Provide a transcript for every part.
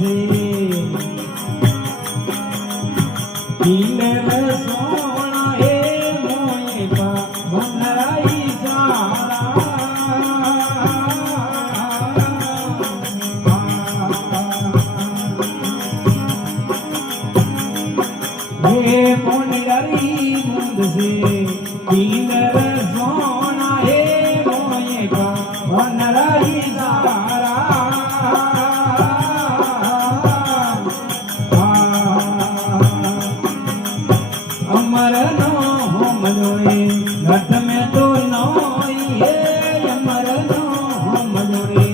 से किलर सोना हे मोए का बनाई सारा हे मोनियारी मुंद से किलर सोना हे मोए का बनाई सारा अमर नो हम जोड़े घट में तो नोई है अमर नो हम जोड़े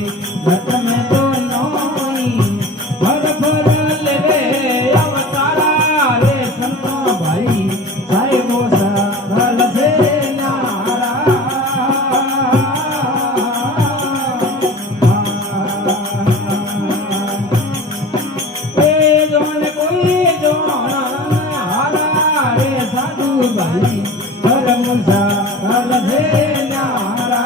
घट में तो नोई भर भर ले अवतारा रे संतो भाई साहेबो सरल से न्यारा ए जोन कोई जोन साधु भाई धर्म साधल से न्यारा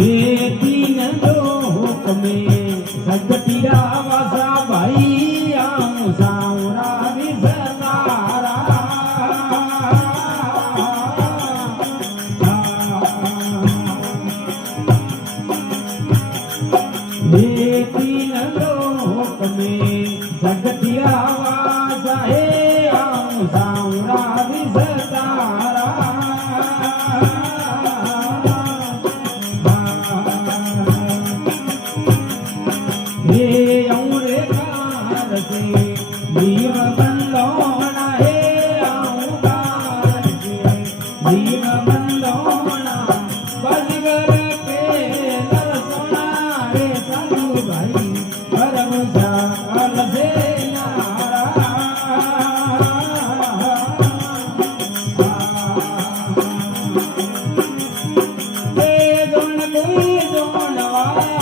ये तीन लोक में सगटीरा वासा भाई आम सावरा विसतारा ये तीन लोक में सगटीरा वासा हे आम सावरा विसतारा हे औरे कार से जीव बंदोना हे औकार से जीव बंदोना बजगर के नरसोना रे साधु भाई परम सकल से न्यारा हे दोन कोई दोन वाला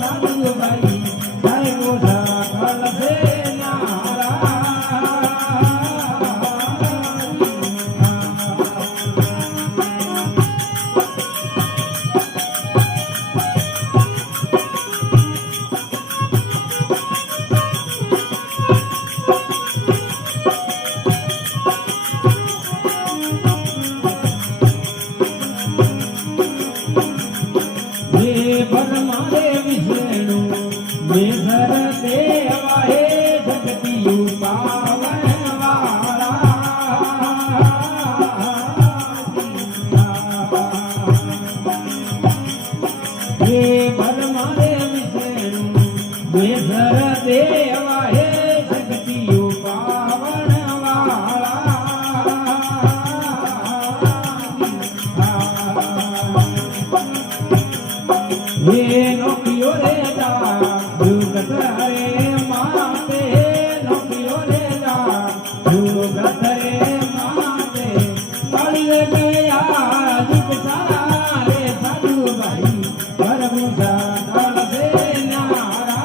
साधु भाई साहेबो सकल से न्यारा हे ब्रह्मा रे विष्णु मेघर देवा हे जगति पावन वाला हे ब्रह्मा रे विष्णु मेघर देवा हे जगति पावन वाला ये नोकियो रे जा जुगत रे माते नोकियो रे जा जुगत रे माते काली रे गया जुग सारा रे साधु भाई परम सकल से न्यारा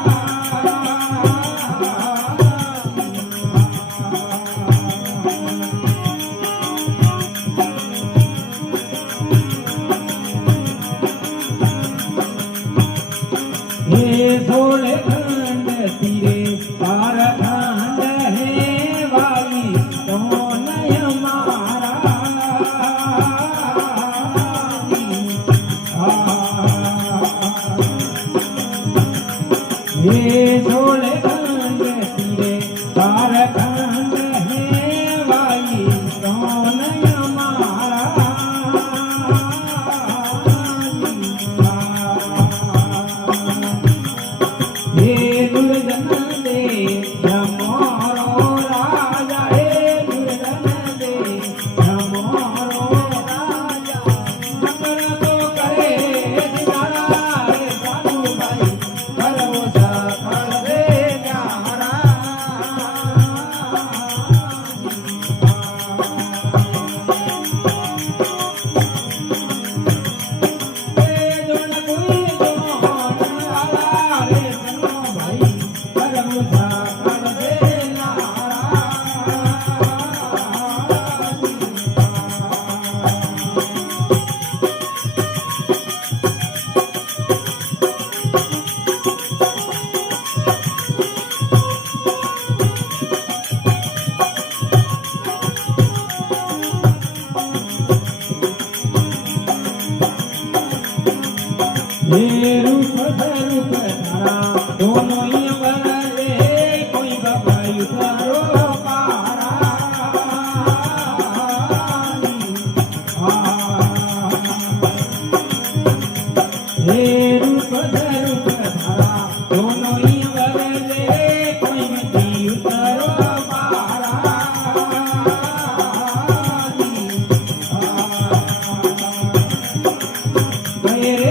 हे सोले खंड तीरे पार खंड है वाली तो नय मारा हे सोले खंड तीरे पार खंड है वाली तो नय मारा हे दुर्जन दे हमारो राजा हे दुर्जन दे हमारो राजा नगर तो करे सितारा रे साधु भाई करो सकल रूप धरूप धारा दोनों ही बरले कोई बबाई करो पारा हे रूप धरूप धारा दोनों ही बरले कोई बबाई करो पारा मेरे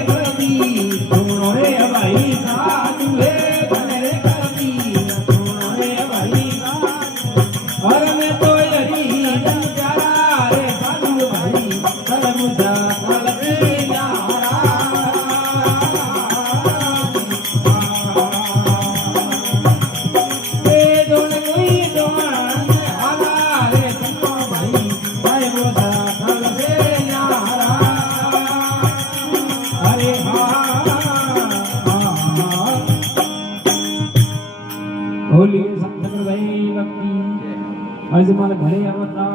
सुनो रे भाई साधु है रे कभी सुनो रे भाई साधु और मैं तो यही प्यारा रे साधु भाई कर मुझा कल प्यारा ए दोन कोई दोन आला रे सुनो भाई कर मुझा कल प्यारा अरे होली संत भाई भक्ति आज मारे घरे आवता